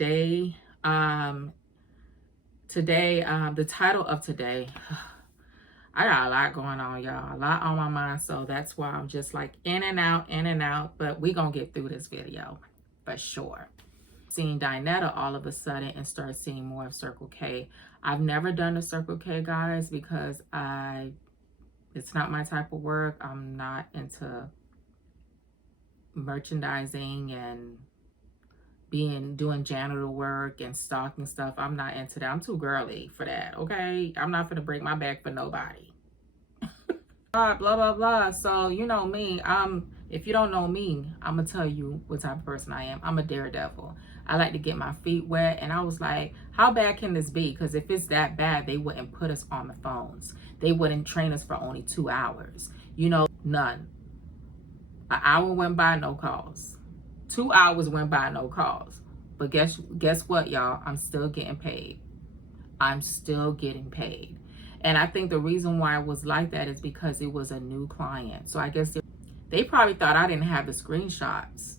today, the title of today, I got a lot going on, y'all, a lot on my mind. So that's why I'm just like in and out, but we gonna get through this video for sure. Seeing Dinetta all of a sudden and start seeing more of Circle K. I've never done a Circle K, guys, because it's not my type of work. I'm not into merchandising and doing janitor work and stocking stuff. I'm not into that. I'm too girly for that, okay? I'm not gonna break my back for nobody. Blah, blah, blah. So, you know me, if you don't know me, I'm gonna tell you what type of person I am. I'm a daredevil. I like to get my feet wet, and I was like, how bad can this be? Because if it's that bad, they wouldn't put us on the phones. They wouldn't train us for only 2 hours. You know, none. An hour went by, no calls. 2 hours went by, no calls. But guess what, y'all? I'm still getting paid. I'm still getting paid. And I think the reason why it was like that is because it was a new client. So I guess they probably thought I didn't have the screenshots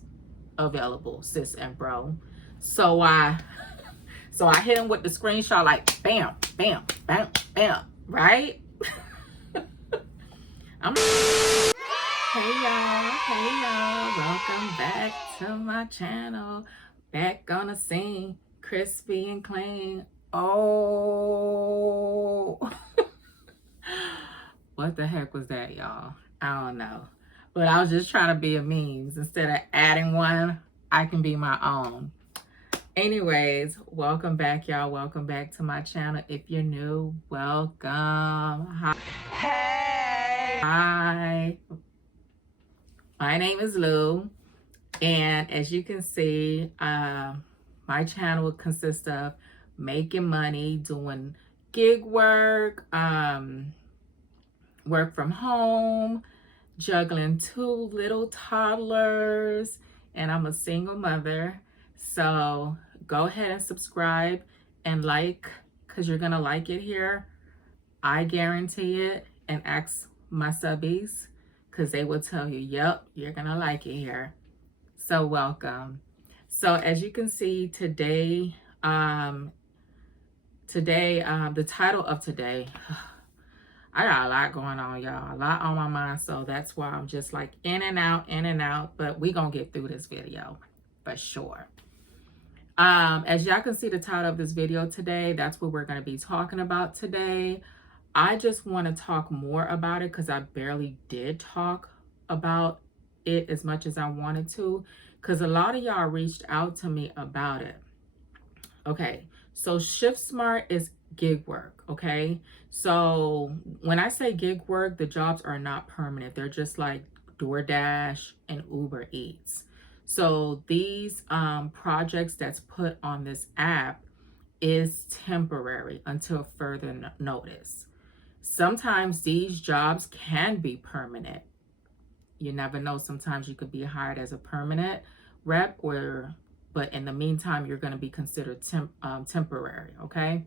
available, sis and bro. So I hit him with the screenshot like bam, bam, bam, bam, right? Hey y'all, welcome back to my channel. Back on the scene, crispy and clean. Oh, what the heck was that, y'all? I don't know. But I was just trying to be a memes. Instead of adding one, I can be my own. Anyways, welcome back, y'all. Welcome back to my channel. If you're new, welcome. Hi. Hey. Hi. My name is Lou. And as you can see, my channel consists of making money, doing gig work, work from home, juggling 2 little toddlers, and I'm a single mother. So go ahead and subscribe and like, because you're gonna like it here. I guarantee it. And ask my subbies, because they will tell you, yep, you're gonna like it here. So welcome. So as you can see today, the title of today, I got a lot going on, y'all, a lot on my mind. So that's why I'm just like in and out, but we gonna get through this video for sure. As y'all can see the title of this video today, that's what we're gonna be talking about today. I just want to talk more about it because I barely did talk about it as much as I wanted to, because a lot of y'all reached out to me about it. Okay, so Shiftsmart is gig work, okay? So when I say gig work, the jobs are not permanent. They're just like DoorDash and Uber Eats. So these projects that's put on this app is temporary until further notice. Sometimes these jobs can be permanent. You never know. Sometimes you could be hired as a permanent rep, but in the meantime, you're going to be considered temporary, okay?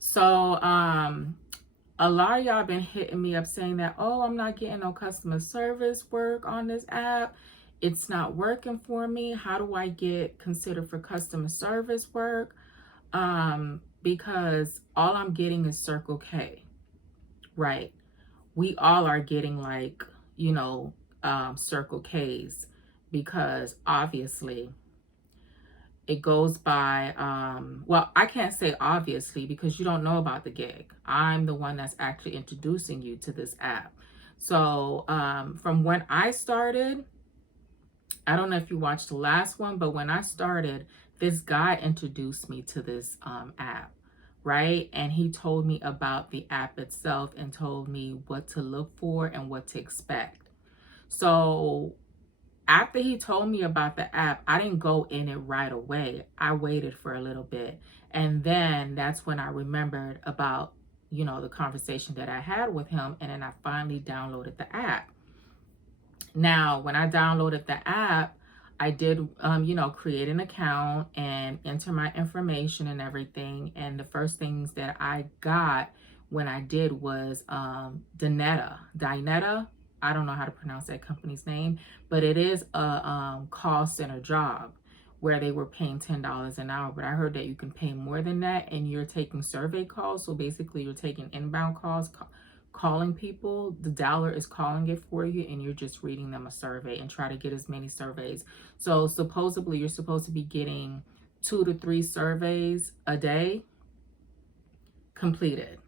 So a lot of y'all been hitting me up saying that, oh, I'm not getting no customer service work on this app. It's not working for me. How do I get considered for customer service work? Because all I'm getting is Circle K, right? We all are getting like, you know, Circle Ks, because obviously it goes by, well, I can't say obviously because you don't know about the gig. I'm the one that's actually introducing you to this app. So from when I started, I don't know if you watched the last one, but when I started, this guy introduced me to this app, right? And he told me about the app itself and told me what to look for and what to expect. So after he told me about the app, I didn't go in it right away. I waited for a little bit. And then that's when I remembered about, you know, the conversation that I had with him. And then I finally downloaded the app. Now, when I downloaded the app, I did, you know, create an account and enter my information and everything. And the first things that I got when I did was Dinetta. I don't know how to pronounce that company's name, but it is a call center job where they were paying $10 an hour. But I heard that you can pay more than that, and you're taking survey calls. So basically you're taking inbound calls, calling people. The dialer is calling it for you, and you're just reading them a survey and try to get as many surveys. So supposedly you're supposed to be getting 2 to 3 surveys a day completed.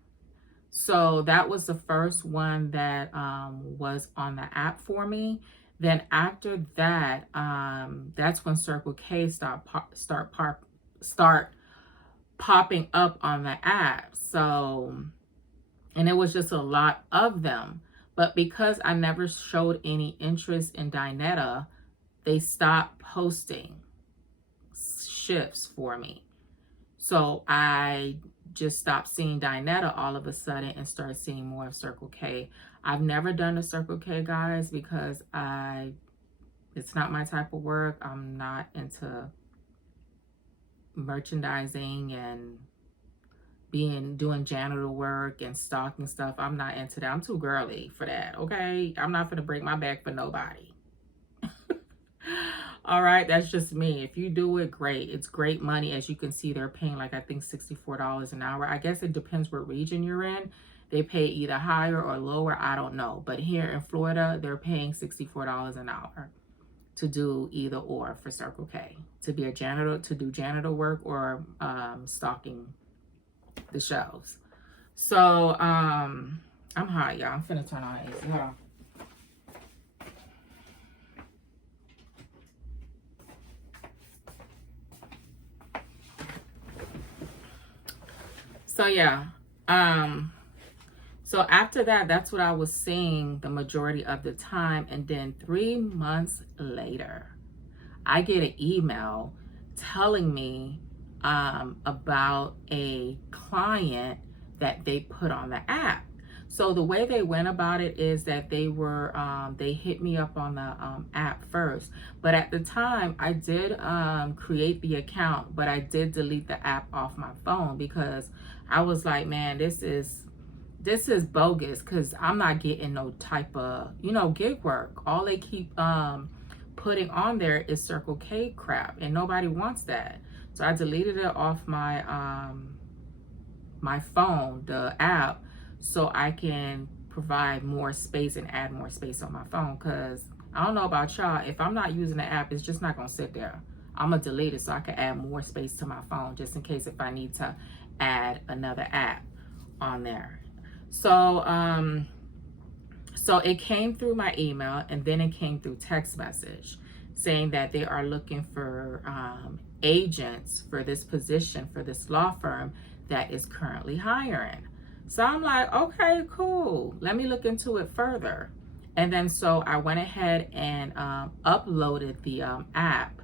So that was the first one that was on the app for me. Then after that, that's when Circle K start popping up on the app. So, and it was just a lot of them. But because I never showed any interest in Dinetta, they stopped posting shifts for me. So I just stopped seeing Dinetta all of a sudden and started seeing more of Circle K. I've never done the Circle K, guys, because it's not my type of work. I'm not into merchandising and doing janitor work and stocking stuff. I'm not into that. I'm too girly for that, okay? I'm not gonna break my back for nobody. All right, that's just me. If you do it, great. It's great money. As you can see, they're paying like, I think $64 an hour. I guess it depends what region you're in. They pay either higher or lower. I don't know. But here in Florida, they're paying $64 an hour to do either or for Circle K. To be a janitor, to do janitor work, or stocking the shelves. So, I'm hot, y'all. I'm finna turn on AC. Hold on. So yeah, so after that, that's what I was seeing the majority of the time. And then 3 months later, I get an email telling me about a client that they put on the app. So the way they went about it is that they were, they hit me up on the app first. But at the time, I did create the account, but I did delete the app off my phone because I was like, man, this is bogus, because I'm not getting no type of, gig work. All they keep putting on there is Circle K crap, and nobody wants that. So I deleted it off my my phone, the app, so I can provide more space and add more space on my phone. Because I don't know about y'all, if I'm not using the app, it's just not gonna sit there. I'm gonna delete it so I can add more space to my phone, just in case if I need to add another app on there. So so it came through my email, and then it came through text message saying that they are looking for agents for this position for this law firm that is currently hiring. So I'm like, okay, cool. Let me look into it further. And then so I went ahead and uploaded the app.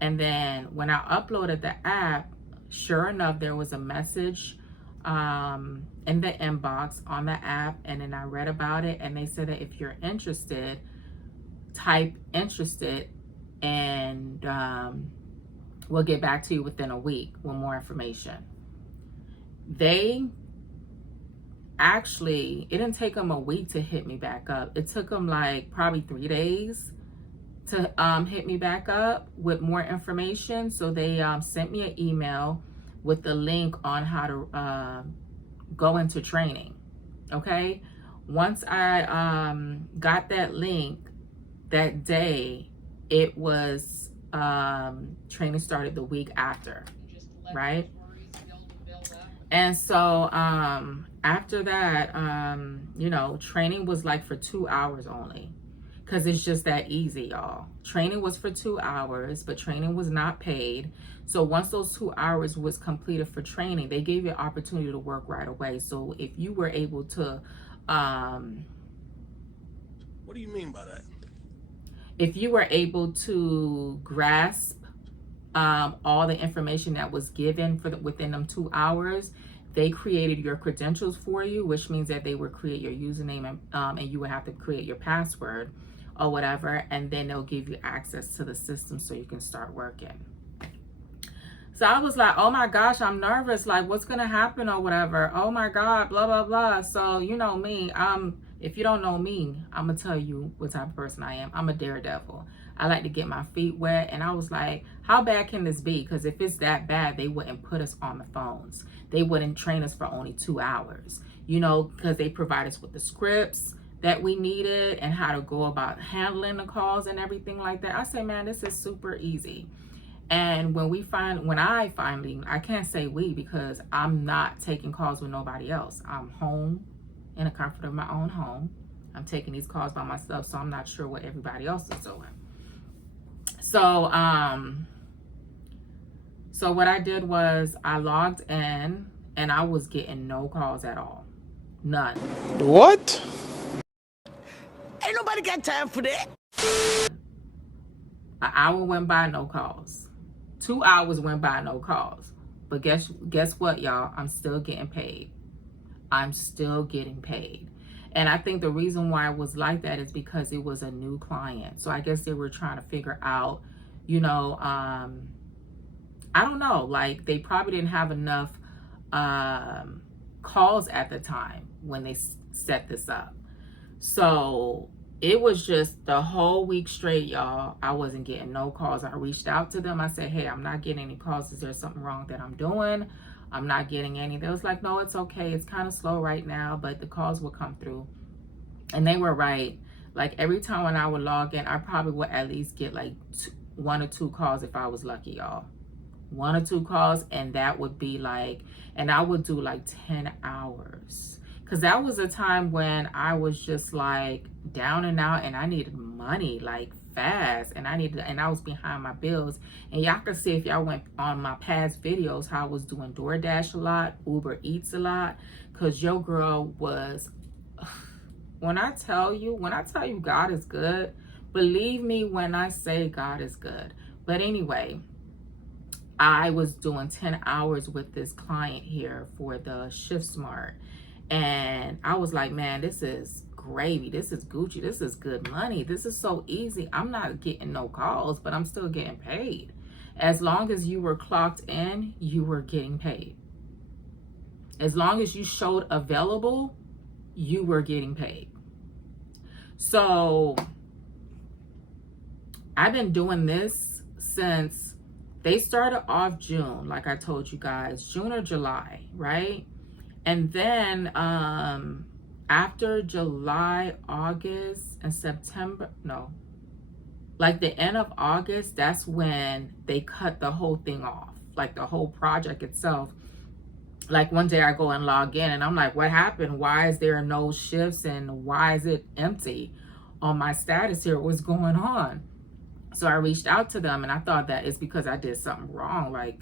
And then when I uploaded the app, sure enough, there was a message in the inbox on the app. And then I read about it, and they said that if you're interested, type interested, and we'll get back to you within a week with more information. They actually, it didn't take them a week to hit me back up. It took them like probably 3 days to hit me back up with more information. So they sent me an email with the link on how to go into training. Okay, once I got that link that day, it was training started the week after, right? And so after that, training was like for 2 hours only, because it's just that easy, y'all. Training was for 2 hours, but training was not paid. So once those 2 hours was completed for training, they gave you an opportunity to work right away. So if you were able to what do you mean by that? If you were able to grasp all the information that was given within them 2 hours, they created your credentials for you, which means that they would create your username and you would have to create your password or whatever, and then they'll give you access to the system so you can start working. So I was like, oh my gosh, I'm nervous, like what's gonna happen or whatever. Oh my God, blah, blah, blah. So you know me, if you don't know me, I'm gonna tell you what type of person I am. I'm a daredevil. I like to get my feet wet. And I was like, how bad can this be? Because if it's that bad, they wouldn't put us on the phones. They wouldn't train us for only 2 hours, you know, because they provide us with the scripts that we needed and how to go about handling the calls and everything like that. I say, man, this is super easy. And when I finally, I can't say we because I'm not taking calls with nobody else. I'm home in the comfort of my own home. I'm taking these calls by myself, so I'm not sure what everybody else is doing. So, so what I did was I logged in and I was getting no calls at all. None. What? Ain't nobody got time for that. An hour went by, no calls. 2 hours went by, no calls. But guess what, y'all? I'm still getting paid. I'm still getting paid. And I think the reason why it was like that is because it was a new client. So I guess they were trying to figure out, you know, I don't know, like they probably didn't have enough calls at the time when they set this up. So it was just the whole week straight, y'all. I wasn't getting no calls. I reached out to them. I said, hey, I'm not getting any calls. Is there something wrong that I'm doing? I'm not getting any. They was like, no, it's okay. It's kind of slow right now, but the calls will come through. And they were right. Like every time when I would log in, I probably would at least get like 1 or 2 calls if I was lucky, y'all. 1 or 2 calls, and that would be like, and I would do like 10 hours. Because that was a time when I was just like down and out and I needed money like fast, and I was behind my bills. And y'all can see if y'all went on my past videos how I was doing DoorDash a lot, Uber Eats a lot, because your girl was, when I tell you God is good, believe me when I say God is good. But anyway, I was doing 10 hours with this client here for the Shiftsmart. And I was like, man, this is gravy. This is Gucci. This is good money. This is so easy. I'm not getting no calls, but I'm still getting paid. As long as you were clocked in, you were getting paid. As long as you showed available, you were getting paid. So I've been doing this since they started off June, like I told you guys, June or July, right? And then after July, August, and September, no, like the end of August, that's when they cut the whole thing off, like the whole project itself. Like one day I go and log in and I'm like, what happened? Why is there no shifts and why is it empty on my status here? What's going on? So I reached out to them and I thought that it's because I did something wrong. Like,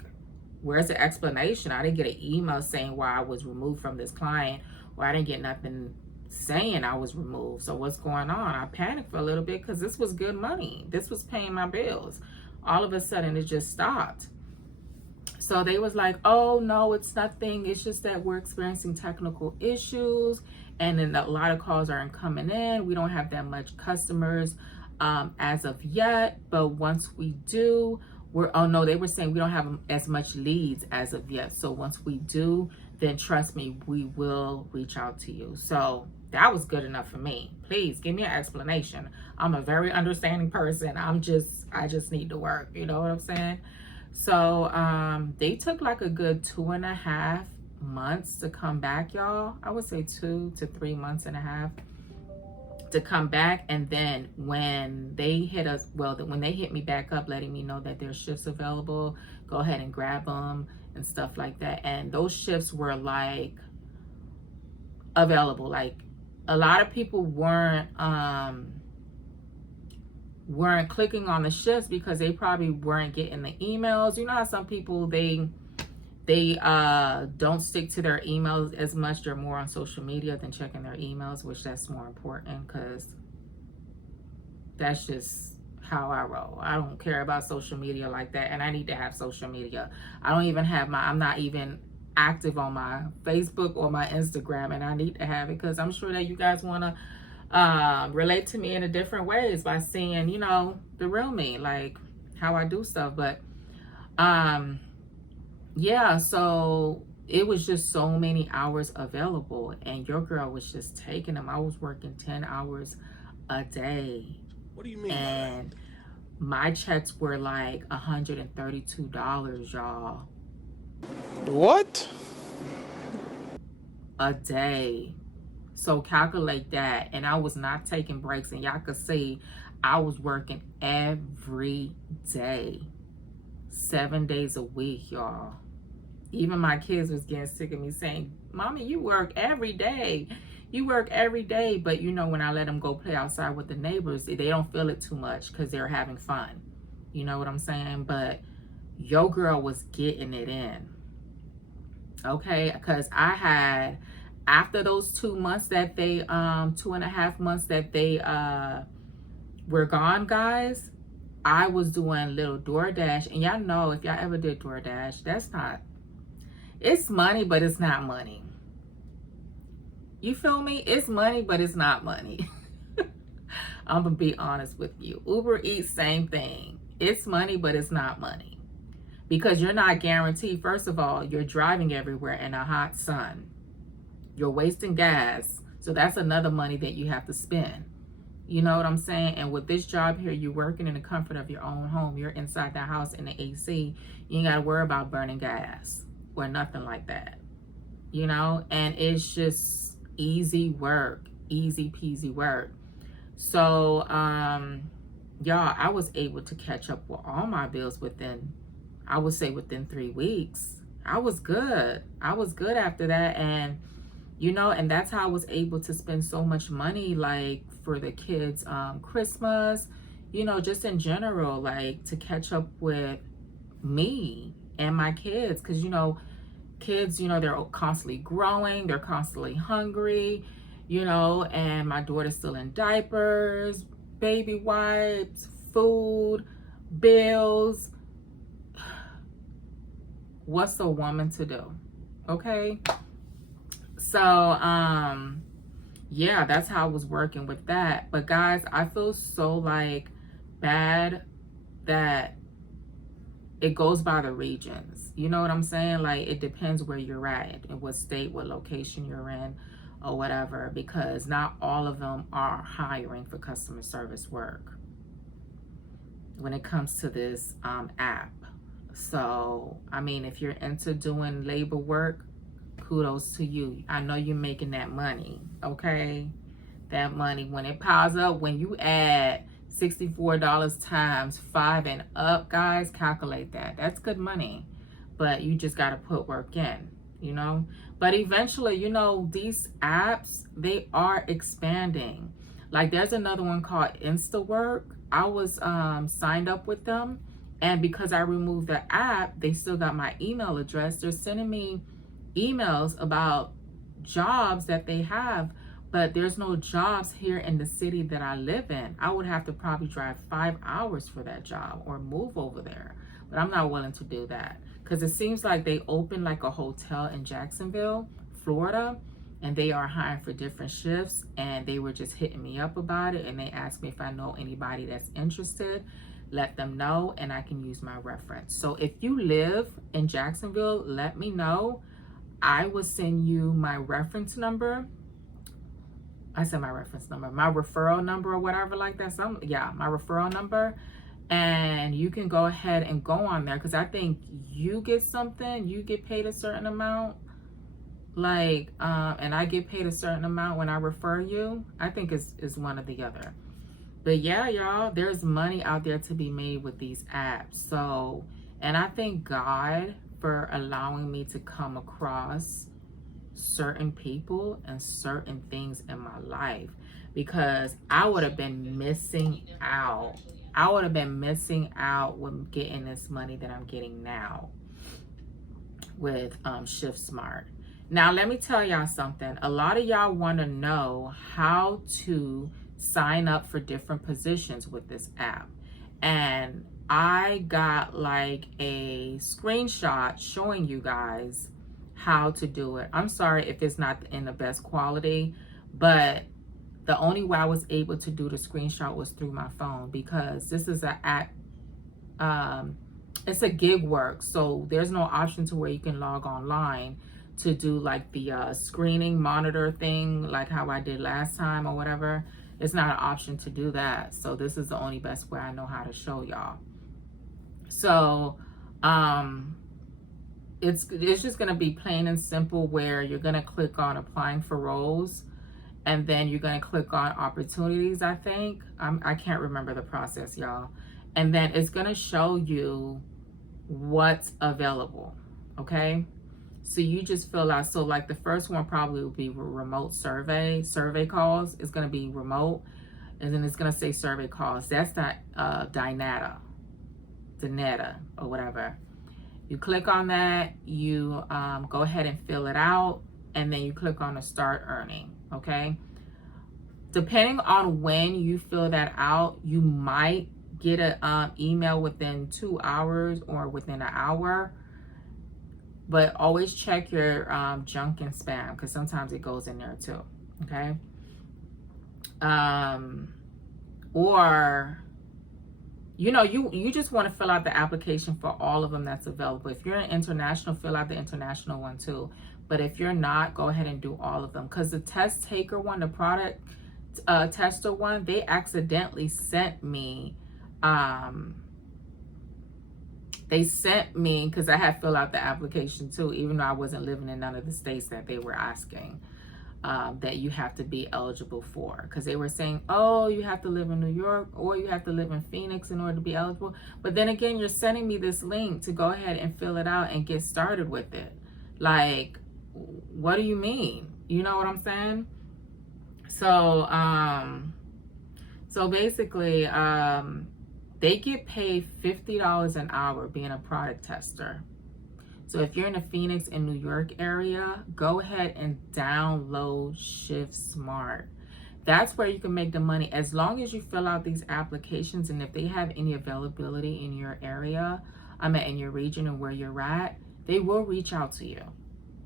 where's the explanation? I didn't get an email saying why I was removed from this client, or I didn't get nothing saying I was removed. So what's going on? I panicked for a little bit because this was good money. This was paying my bills. All of a sudden it just stopped. So they was like, oh no, it's nothing. It's just that we're experiencing technical issues and then a lot of calls aren't coming in. We don't have that much customers as of yet, but once we do, they were saying we don't have as much leads as of yet. So once we do, then trust me, we will reach out to you. So that was good enough for me. Please give me an explanation. I'm a very understanding person. I just need to work. You know what I'm saying? So they took like a good 2.5 months to come back, y'all. I would say 2 to 3 months and a half to come back. And then when they hit us, when they hit me back up letting me know that there's shifts available, go ahead and grab them and stuff like that. And those shifts were like available. Like a lot of people weren't clicking on the shifts because they probably weren't getting the emails. You know how some people they don't stick to their emails as much. They're more on social media than checking their emails, which that's more important because that's just how I roll. I don't care about social media like that, and I need to have social media. I don't even have I'm not even active on my Facebook or my Instagram, and I need to have it because I'm sure that you guys want to relate to me in a different ways by seeing, you know, the real me, like how I do stuff. But yeah, so it was just so many hours available and your girl was just taking them. I was working 10 hours a day. What do you mean and by my checks were like $132, y'all. What? A day. So calculate that. And I was not taking breaks, and y'all could see I was working every day, 7 days a week, y'all. Even my kids was getting sick of me saying, Mommy, you work every day. You work every day. But you know, when I let them go play outside with the neighbors, they don't feel it too much because they're having fun. You know what I'm saying? But your girl was getting it in. Okay, because I had, after those 2 months that they 2.5 months that they were gone, guys, I was doing little DoorDash. And y'all know, if y'all ever did DoorDash, that's not, it's money, but it's not money. You feel me? It's money, but it's not money. I'm gonna be honest with you. Uber Eats, same thing. It's money, but it's not money. Because you're not guaranteed. First of all, you're driving everywhere in a hot sun. You're wasting gas. So that's another money that you have to spend. You know what I'm saying? And with this job here, you're working in the comfort of your own home. You're inside the house in the AC. You ain't got to worry about burning gas or nothing like that. You know? And it's just easy work. Easy peasy work. So, y'all, I was able to catch up with all my bills within, I would say, within 3 weeks. I was good. I was good after that. And, you know, and that's how I was able to spend so much money, like, for the kids' Christmas, you know, just in general, like, to catch up with me and my kids. Because, you know, kids, you know, they're constantly growing. They're constantly hungry, you know, and my daughter's still in diapers, baby wipes, food, bills. What's a woman to do? Okay. So, yeah, that's how I was working with that. But guys, I feel so like bad that it goes by the regions. You know what I'm saying? Like, it depends where you're at and what state, what location you're in or whatever, because not all of them are hiring for customer service work when it comes to this app. So, I mean, if you're into doing labor work, kudos to you. I know you're making that money, okay? That money, when it piles up, when you add $64 times 5 and up, guys, calculate that. That's good money. But you just got to put work in, you know? But eventually, you know, these apps, they are expanding. Like, there's another one called InstaWork. I was signed up with them. And because I removed the app, they still got my email address. They're sending me emails about jobs that they have, but there's no jobs here in the city that I live in. I would have to probably drive 5 hours for that job or move over there. But I'm not willing to do that because it seems like they opened like a hotel in Jacksonville, Florida, and they are hiring for different shifts. And they were just hitting me up about it. And they asked me if I know anybody that's interested. Let them know and I can use my reference. So if you live in Jacksonville, let me know. I will send you my reference number. I said my reference number, my referral number or whatever like that. So yeah, my referral number. And you can go ahead and go on there because I think you get something, you get paid a certain amount. Like, and I get paid a certain amount when I refer you. I think it's one or the other. But yeah, y'all, there's money out there to be made with these apps. So, and I thank God for allowing me to come across certain people and certain things in my life, because I would have been missing out. I would have been missing out with getting this money that I'm getting now with Shiftsmart. Now, let me tell y'all something. A lot of y'all want to know how to sign up for different positions with this app. And I got like a screenshot showing you guys how to do it. I'm sorry if it's not in the best quality, but the only way I was able to do the screenshot was through my phone, because this is an app, it's a gig work. So there's no option to where you can log online to do like the screening monitor thing, like how I did last time or whatever. It's not an option to do that. So this is the only best way I know how to show y'all. So it's just going to be plain and simple, where you're going to click on applying for roles, and then you're going to click on opportunities, I think. I can't remember the process, y'all. And then it's going to show you what's available, okay? So you just fill out. So like the first one probably will be remote survey calls. It's going to be remote, and then it's going to say survey calls. That's that Dynata or whatever. You click on that, you go ahead and fill it out, and then you click on the start earning, okay? Depending on when you fill that out, you might get an email within 2 hours or within an hour. But always check your junk and spam, because sometimes it goes in there too, okay? Or, you know, you just want to fill out the application for all of them that's available. If you're an international, fill out the international one too. But if you're not, go ahead and do all of them. Because the test taker one, the product tester one, they accidentally sent me, because I had filled out the application too, even though I wasn't living in none of the states that they were asking that you have to be eligible for. Because they were saying, oh, you have to live in New York or you have to live in Phoenix in order to be eligible. But then again, you're sending me this link to go ahead and fill it out and get started with it. Like, what do you mean? You know what I'm saying? So, so basically, they get paid $50 an hour being a product tester. So if you're in the Phoenix and New York area, go ahead and download Shiftsmart. That's where you can make the money, as long as you fill out these applications, and if they have any availability in your area, in your region and where you're at, they will reach out to you.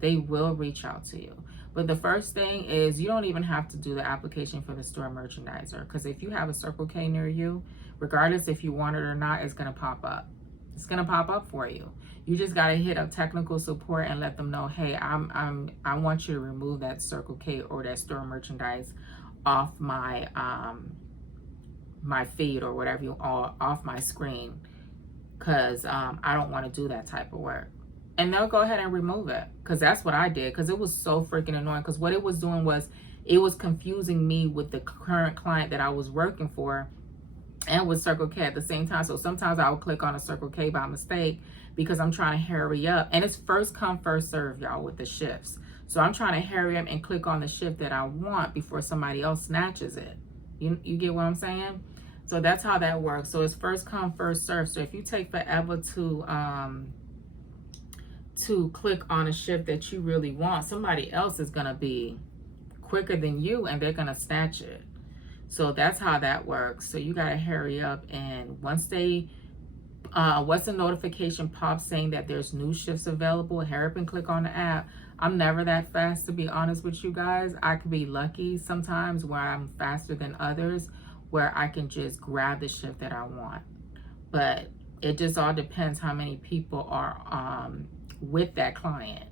They will reach out to you. But the first thing is, you don't even have to do the application for the store merchandiser, because if you have a Circle K near you, regardless if you want it or not, it's going to pop up. It's going to pop up for you. You just got to hit up technical support and let them know, hey, I want you to remove that Circle K or that store merchandise off my my feed or whatever off my screen, because I don't want to do that type of work. And they'll go ahead and remove it, because that's what I did, because it was so freaking annoying. Because what it was doing was, it was confusing me with the current client that I was working for and with Circle K at the same time. So sometimes I would click on a Circle K by mistake because I'm trying to hurry up. And it's first come, first serve, y'all, with the shifts. So I'm trying to hurry up and click on the shift that I want before somebody else snatches it. You get what I'm saying? So that's how that works. So it's first come, first serve. So if you take forever to click on a shift that you really want, somebody else is going to be quicker than you and they're going to snatch it. So that's how that works. So you got to hurry up, and once the notification pops saying that there's new shifts available, hurry up and click on the app. I'm never that fast, to be honest with you guys. I could be lucky sometimes where I'm faster than others, where I can just grab the shift that I want. But it just all depends how many people are with that client,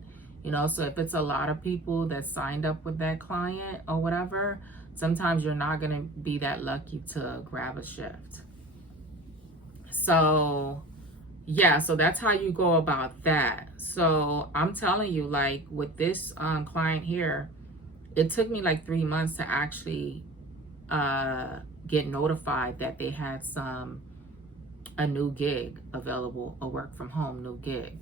you know. So if it's a lot of people that signed up with that client or whatever, sometimes you're not going to be that lucky to grab a shift. So yeah, so that's how you go about that. So I'm telling you, like with this client here, it took me like 3 months to actually get notified that they had a new gig available, a work from home new gig.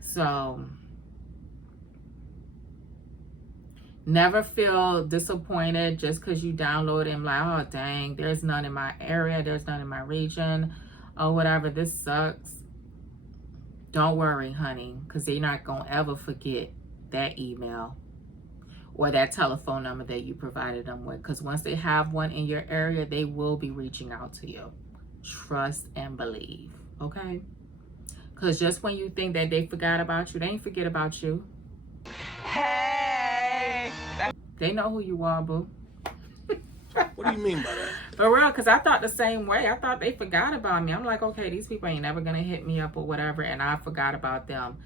So never feel disappointed just because you download it and like, oh dang, there's none in my area, there's none in my region or whatever, this sucks. Don't worry, honey, because they're not gonna ever forget that email or that telephone number that you provided them with, because once they have one in your area, they will be reaching out to you. Trust and believe, okay? Because just when you think that they forgot about you, they ain't forget about you. Hey! They know who you are, boo. What do you mean by that? For real, because I thought the same way. I thought they forgot about me. I'm like, okay, these people ain't never going to hit me up or whatever, and I forgot about them.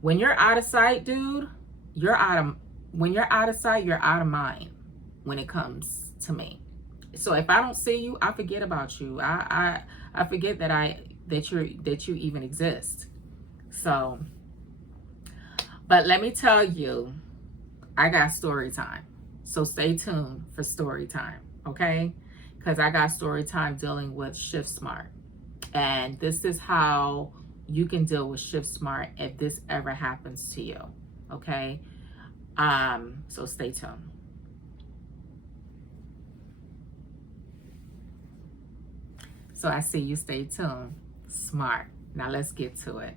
When you're out of sight, dude, when you're out of sight, you're out of mind when it comes to me. So if I don't see you, I forget about you. I forget that you even exist. So, but let me tell you, I got story time. So stay tuned for story time, okay? Because I got story time dealing with Shiftsmart. And this is how you can deal with Shiftsmart if this ever happens to you, okay? So stay tuned. So I see you stay tuned. Smart. Now let's get to it.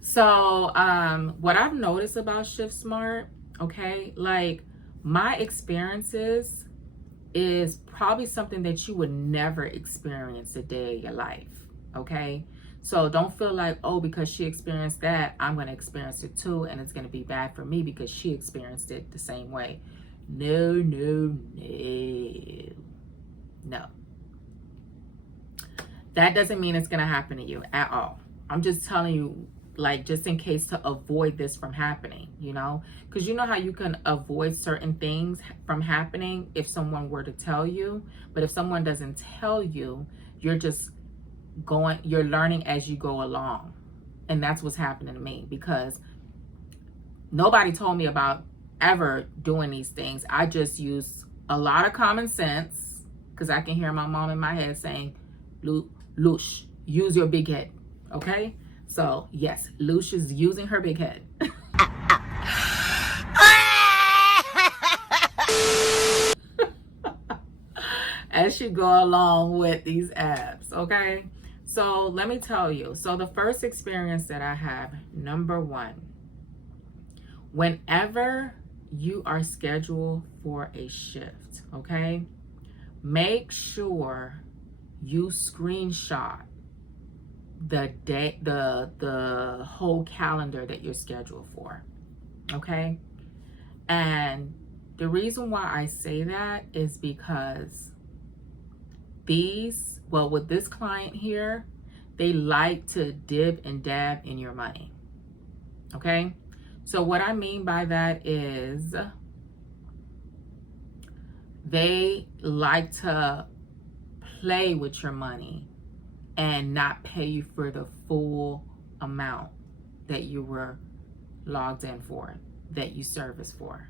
So what I've noticed about Shiftsmart, okay, like my experiences is probably something that you would never experience a day of your life, okay? So don't feel like, oh, because she experienced that, I'm going to experience it too, and it's going to be bad for me because she experienced it the same way. No, no, no. No. That doesn't mean it's going to happen to you at all. I'm just telling you, like, just in case, to avoid this from happening, you know? Because you know how you can avoid certain things from happening if someone were to tell you. But if someone doesn't tell you, you're just you're learning as you go along. And that's what's happening to me, because nobody told me about ever doing these things. I just use a lot of common sense, because I can hear my mom in my head saying, Lush, use your big head, okay? So yes, Lush is using her big head. As she go along with these apps, okay? So let me tell you. So the first experience that I have, number one, whenever you are scheduled for a shift, okay, make sure you screenshot the day, the whole calendar that you're scheduled for, okay? And the reason why I say that is because with this client here, they like to dib and dab in your money, okay? So what I mean by that is they like to play with your money and not pay you for the full amount that you were logged in for, that you serviced for,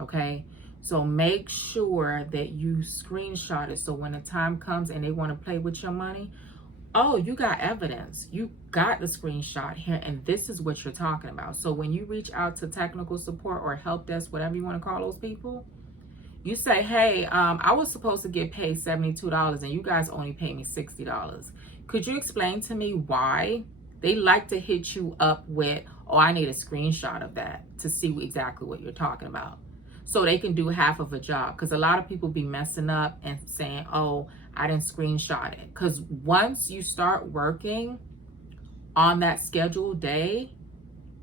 okay? So make sure that you screenshot it, so when the time comes and they want to play with your money, oh, you got evidence. You got the screenshot here, and this is what you're talking about. So when you reach out to technical support or help desk, whatever you want to call those people, you say, hey, I was supposed to get paid $72 and you guys only pay me $60. Could you explain to me why? They like to hit you up with, oh, I need a screenshot of that to see exactly what you're talking about, so they can do half of a job. Because a lot of people be messing up and saying, oh, I didn't screenshot it. Because once you start working on that scheduled day,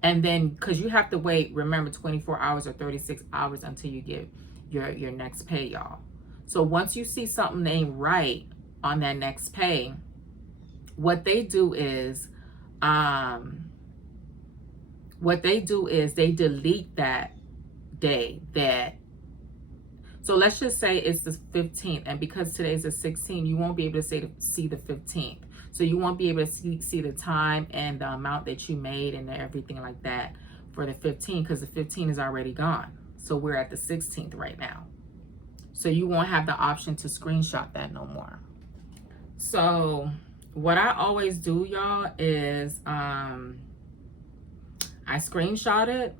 and then, because you have to wait, remember, 24 hours or 36 hours until you get your next pay, y'all. So once you see something ain't right on that next pay, what they do is they delete that day. So let's just say it's the 15th, and because today's the 16th, you won't be able to see the 15th. So you won't be able to see the time and the amount that you made and everything like that for the 15th, because the 15th is already gone. So we're at the 16th right now. So you won't have the option to screenshot that no more. So what I always do, y'all, is I screenshot it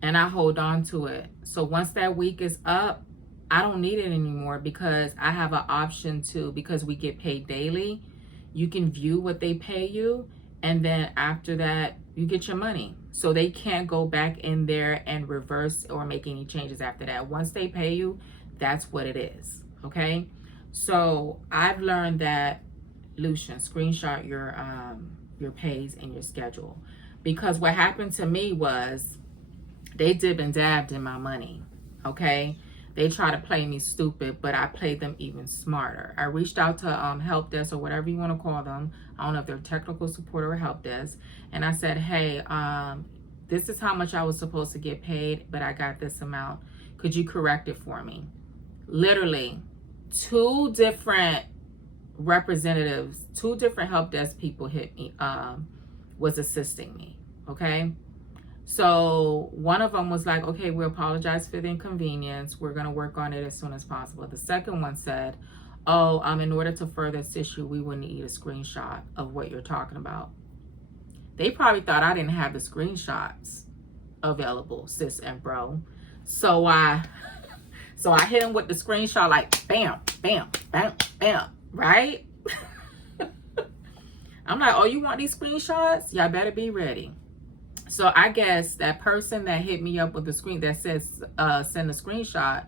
and I hold on to it. So once that week is up, I don't need it anymore, because I have an option to, because we get paid daily, you can view what they pay you, and then after that, you get your money. So they can't go back in there and reverse or make any changes after that. Once they pay you, that's what it is, okay? So I've learned that, Lushyn, screenshot your pays and your schedule. Because what happened to me was they dib and dabbed in my money, okay? They try to play me stupid, but I played them even smarter. I reached out to help desk or whatever you want to call them. I don't know if they're technical support or help desk. And I said, hey, this is how much I was supposed to get paid, but I got this amount. Could you correct it for me? literally 2 different representatives, 2 different help desk people hit me, was assisting me. Okay. So one of them was like, okay, we apologize for the inconvenience. We're going to work on it as soon as possible. The second one said, oh, in order to further assist you, we would need a screenshot of what you're talking about. They probably thought I didn't have the screenshots available, sis and bro. So I hit him with the screenshot, like bam, bam, bam, bam, right? I'm like, oh, you want these screenshots? Y'all better be ready. So I guess that person that hit me up with the screen that says send a screenshot,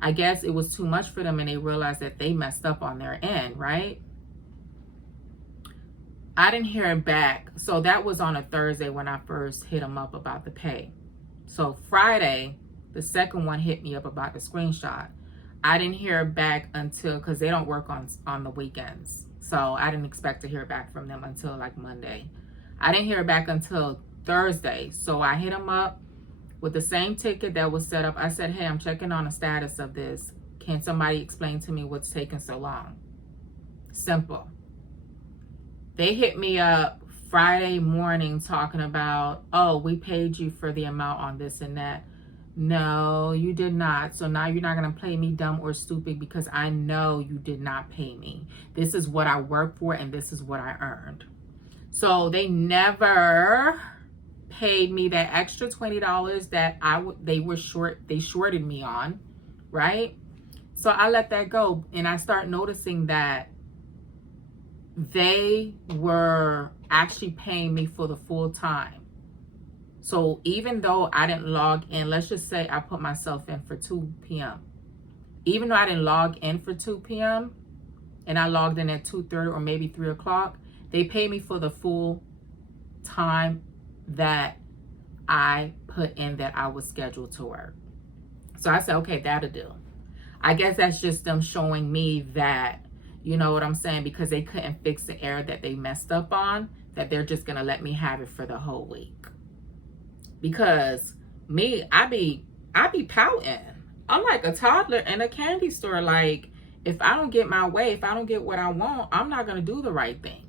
I guess it was too much for them and they realized that they messed up on their end, right? I didn't hear it back. So that was on a Thursday when I first hit them up about the pay. So Friday, the second one hit me up about the screenshot. I didn't hear back until, because they don't work on the weekends. So I didn't expect to hear back from them until like Monday. I didn't hear back until Thursday. So I hit them up with the same ticket that was set up. I said, hey, I'm checking on the status of this. Can somebody explain to me what's taking so long? Simple. They hit me up Friday morning talking about, oh, we paid you for the amount on this and that. No, you did not. So now you're not going to play me dumb or stupid because I know you did not pay me. This is what I worked for and this is what I earned. So they never paid me that extra $20 that they shorted me on, right? So I let that go and I start noticing that they were actually paying me for the full time. So even though I didn't log in, let's just say I put myself in for 2 p.m. Even though I didn't log in for 2 p.m. and I logged in at 2:30 or maybe 3 o'clock, they paid me for the full time that I put in that I was scheduled to work. So I said, okay, that'll do. I guess that's just them showing me that, you know what I'm saying, because they couldn't fix the error that they messed up on, that they're just going to let me have it for the whole week. Because me, I be pouting. I'm like a toddler in a candy store. Like, if I don't get my way, if I don't get what I want, I'm not going to do the right thing.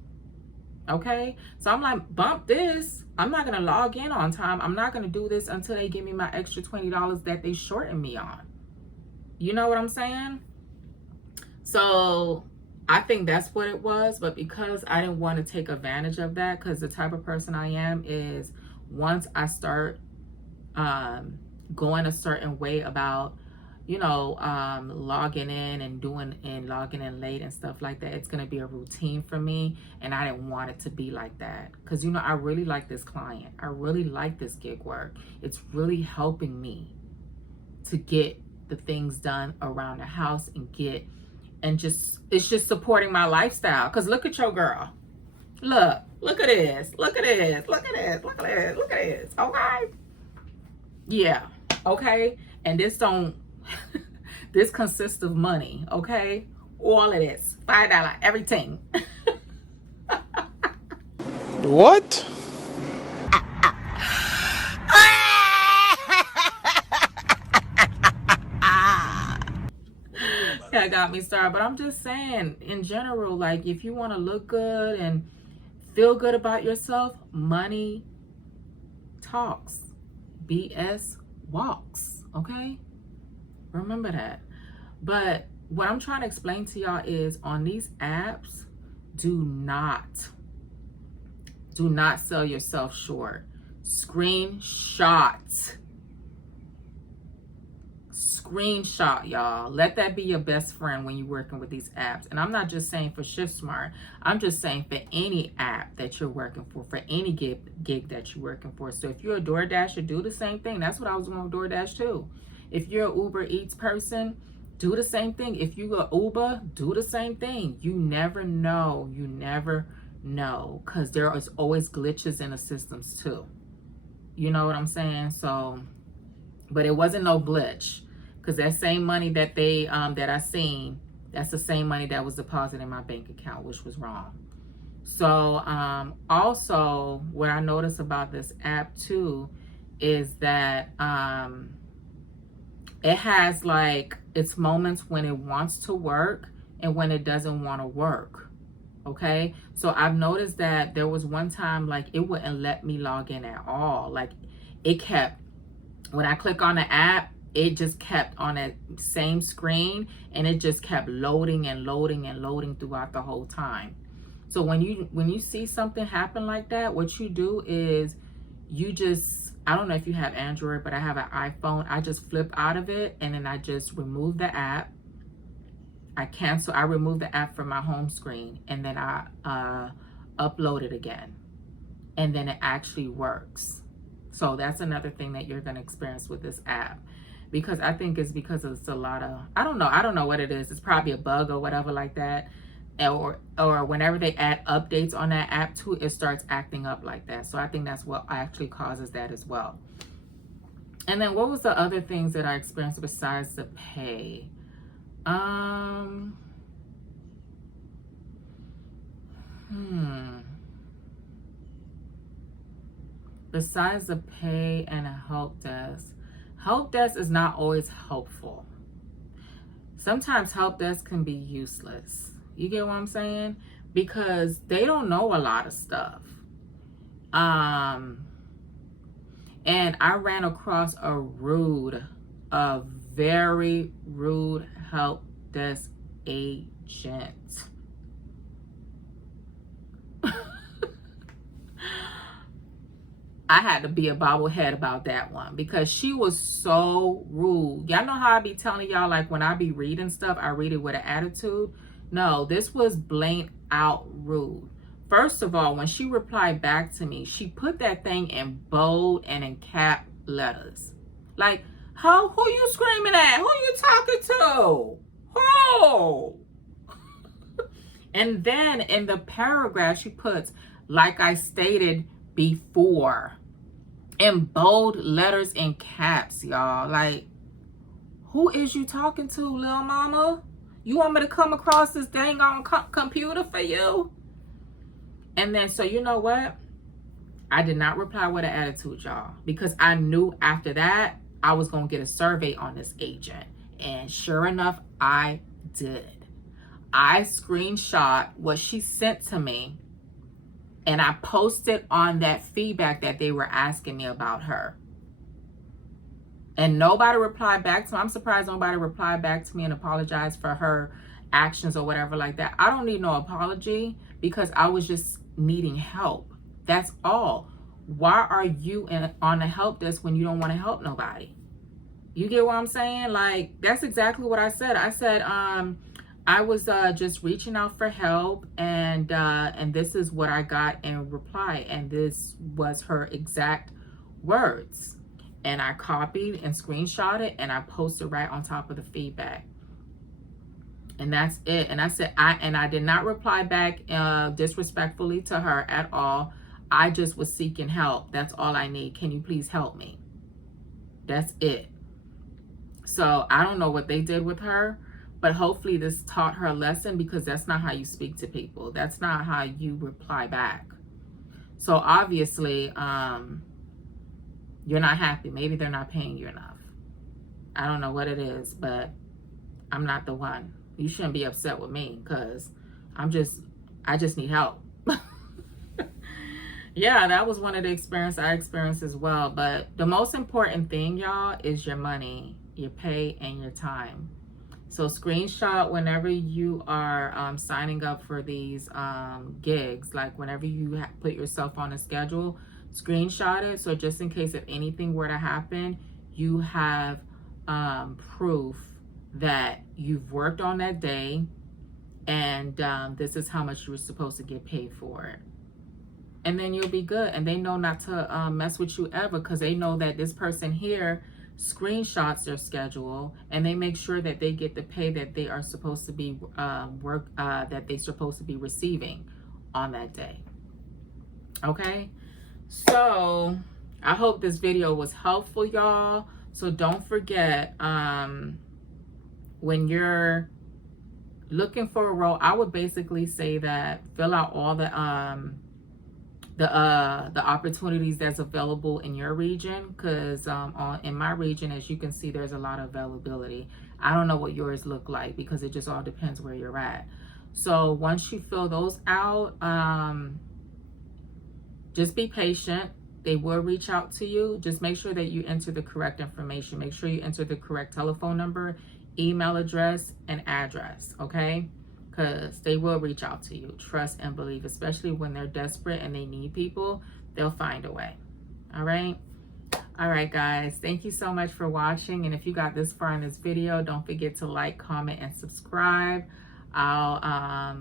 Okay? So I'm like, bump this. I'm not going to log in on time. I'm not going to do this until they give me my extra $20 that they shortened me on. You know what I'm saying? So I think that's what it was. But because I didn't want to take advantage of that, because the type of person I am is, once I start going a certain way about, you know, logging in and logging in late and stuff like that, it's going to be a routine for me. And I didn't want it to be like that. Because, you know, I really like this client. I really like this gig work. It's really helping me to get the things done around the house and it's just supporting my lifestyle. Because look at your girl. Look at this. Look at this. Look at this. Look at this. Look at this. Okay? Yeah. Okay? And this this consists of money. Okay? All of this. $5 everything. What? That got me started. But I'm just saying, in general, like, if you want to look good and feel good about yourself, money talks. BS walks. Okay? Remember that. But what I'm trying to explain to y'all is, on these apps, do not sell yourself short. Screenshot, y'all. Let that be your best friend when you're working with these apps. And I'm not just saying for Shiftsmart. I'm just saying for any app that you're working for any gig that you're working for. So if you're a DoorDasher, do the same thing. That's what I was doing with DoorDash too. If you're an Uber Eats person, do the same thing. If you go Uber, do the same thing. You never know. You never know. Because there is always glitches in the systems too. You know what I'm saying? So, but it wasn't no glitch. Because that same money that they that I seen, that's the same money that was deposited in my bank account, which was wrong. So also what I noticed about this app too is that it has like its moments when it wants to work and when it doesn't want to work. Okay, so I've noticed that there was one time like it wouldn't let me log in at all. Like it kept, when I click on the app, it just kept on that same screen, and it just kept loading and loading and loading throughout the whole time. So when you see something happen like that, what you do is you just, I don't know if you have Android, but I have an iPhone. I just flip out of it, and then I just remove the app. I remove the app from my home screen, and then I upload it again, and then it actually works. So that's another thing that you're going to experience with this app, because I think it's because it's a lot of, I don't know what it is. It's probably a bug or whatever like that, or whenever they add updates on that app too, it starts acting up like that. So I think that's what actually causes that as well. And then what was the other things that I experienced besides the pay? Besides the pay and a help desk is not always helpful. Sometimes help desk can be useless. You get what I'm saying? Because they don't know a lot of stuff. And I ran across a very rude help desk agent. I had to be a bobblehead about that one, because she was so rude. Y'all know how I be telling y'all, like when I be reading stuff, I read it with an attitude. No, this was blatant out rude. First of all, when she replied back to me, she put that thing in bold and in cap letters. Like, who you screaming at? Who you talking to? Who? And then in the paragraph, she puts, like I stated before, in bold letters in caps, y'all. Like, who is you talking to, little mama? You want me to come across this dang on computer for you? And then, so you know what? I did not reply with an attitude, y'all, because I knew after that I was going to get a survey on this agent. And sure enough, I did. I screenshot what she sent to me, and I posted on that feedback that they were asking me about her. And nobody replied back to me. I'm surprised nobody replied back to me and apologized for her actions or whatever like that. I don't need no apology, because I was just needing help. That's all. Why are you on the help desk when you don't want to help nobody? You get what I'm saying? Like, that's exactly what I said. I said, I was just reaching out for help, and this is what I got in reply, and this was her exact words. And I copied and screenshot it, and I posted right on top of the feedback. And that's it. And I said, I did not reply back disrespectfully to her at all. I just was seeking help. That's all I need. Can you please help me? That's it. So I don't know what they did with her, but hopefully this taught her a lesson, because that's not how you speak to people. That's not how you reply back. So obviously, you're not happy. Maybe they're not paying you enough. I don't know what it is, but I'm not the one. You shouldn't be upset with me, because I just need help. Yeah, that was one of the experiences I experienced as well. But the most important thing, y'all, is your money, your pay, and your time. So screenshot whenever you are signing up for these gigs, like whenever you put yourself on a schedule, screenshot it. So just in case if anything were to happen, you have proof that you've worked on that day, and this is how much you were supposed to get paid for it. And then you'll be good. And they know not to mess with you ever, because they know that this person here screenshots their schedule, and they make sure that they get the pay that they are supposed to be that they're supposed to be receiving on that day. Okay, so I hope this video was helpful, y'all. So don't forget, when you're looking for a role, I would basically say that fill out all the opportunities that's available in your region, because in my region, as you can see, there's a lot of availability. I don't know what yours look like because it just all depends where you're at. So once you fill those out, just be patient. They will reach out to you. Just make sure that you enter the correct information. Make sure you enter the correct telephone number, email address, and address, okay? Because they will reach out to you. Trust and believe, especially when they're desperate and they need people, they'll find a way. All right? All right, guys. Thank you so much for watching. And if you got this far in this video, don't forget to like, comment, and subscribe. I'll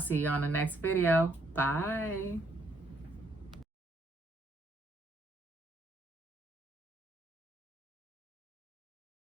see you on the next video. Bye.